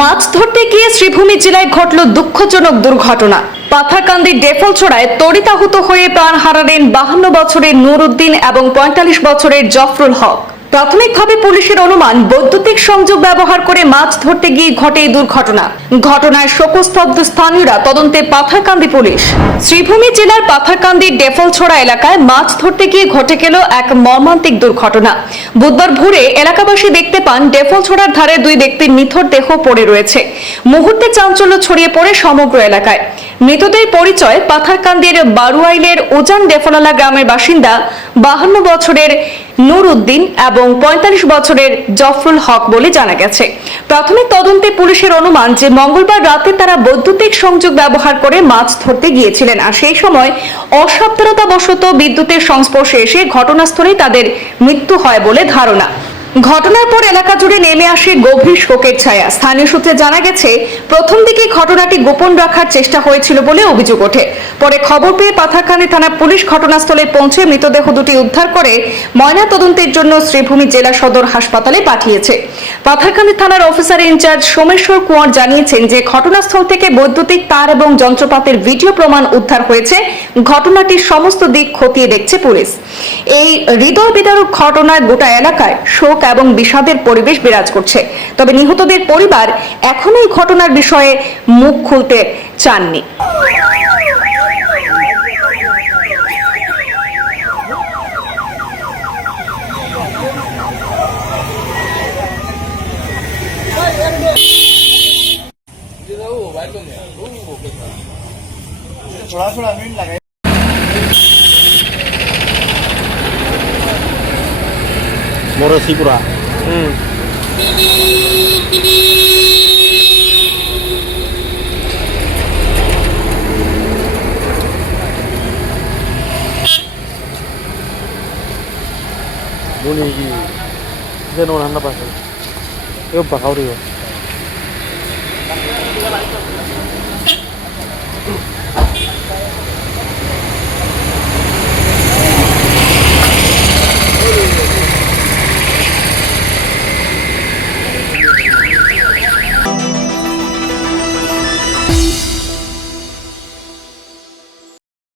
মাছ ধরতে গিয়ে শ্রীভূমি জেলায় ঘটল দুঃখজনক দুর্ঘটনা। পাথাকান্দি ডেফল ছোড়ায় তড়িতাহত হয়ে প্রাণ হারালেন বাহান্ন বছরের নুরুদ্দিন এবং পঁয়তাল্লিশ বছরের জফরুল হক। প্রাথমিকভাবে পুলিশের অনুমান, বৈদ্যুতিক সংযোগ ব্যবহার করে মাছ ধরতে গিয়ে ঘটে এই দুর্ঘটনা। ঘটনায় শোকস্তব্ধ স্থানীয়রা তদন্তে পাথারকান্দি পুলিশ। শ্রীভূমি জেলার পাথারকান্দির ডেফলছড়া এলাকায় মাছ ধরতে গিয়ে ঘটে গেল এক মর্মান্তিক দুর্ঘটনা। বুধবার ভোরে এলাকাবাসী দেখতে পান, ডেফলছড়ার ধারে দুই ব্যক্তির নিথর দেহ পড়ে রয়েছে। মুহূর্তে চাঞ্চল্য ছড়িয়ে পড়ে সমগ্র এলাকায়। মৃতদের পরিচয় পাথারকান্দির বারুয়াইলের উজান ডেফলালা গ্রামের বাসিন্দা, বাহান্ন বছরের নূর উদ্দিন এবং পঁয়তাল্লিশ বছরের জফরুল হক বলে জানা গেছে। প্রাথমিক তদন্তে পুলিশের অনুমান যে মঙ্গলবার রাতে তারা বৈদ্যুতিক সংযোগ ব্যবহার করে মাছ ধরতে গিয়েছিলেন আর সেই সময় অসাবধানতাবশত বিদ্যুতের সংস্পর্শে এসে ঘটনাস্থলেই তাদের মৃত্যু হয় বলে ধারণা। ঘটনার পর এলাকা জুড়ে নেমে আসে গভীর শোকের ছায়া। স্থানীয় সূত্রে জানা গেছে, প্রথম দিকে ঘটনাটি গোপন রাখার চেষ্টা হয়েছিল বলে অভিযোগ ওঠে। পরে খবর পেয়ে পাথারকান্দি থানা পুলিশ ঘটনাস্থলে পৌঁছে মৃতদেহ দুটি উদ্ধার করে ময়না তদন্তের জন্য শ্রীভূমি জেলা সদর হাসপাতালে পাঠিয়েছে। পাথারকান্দি থানার অফিসার ইনচার্জ সোমেশ্বর কুমার জানিয়েছেন যে, ঘটনাস্থল থেকে বৈদ্যুতিক তার এবং যন্ত্রপাতির ভিডিও প্রমাণ উদ্ধার হয়েছে। ঘটনাটির সমস্ত দিক খতিয়ে দেখছে পুলিশ। এই হৃদয় বিদারক ঘটনায় গোটা এলাকায় শোক এবং বিষাদের পরিবেশ বিরাজ করছে তবে নিহতদের পরিবার এখনো এই ঘটনার বিষয়ে মুখ খুলতে চাননি थोड़ा थोड़ा मिनट लगा Morosipura. Hmm. Muni, ini, ini orang apa sih? Ini bakau dia.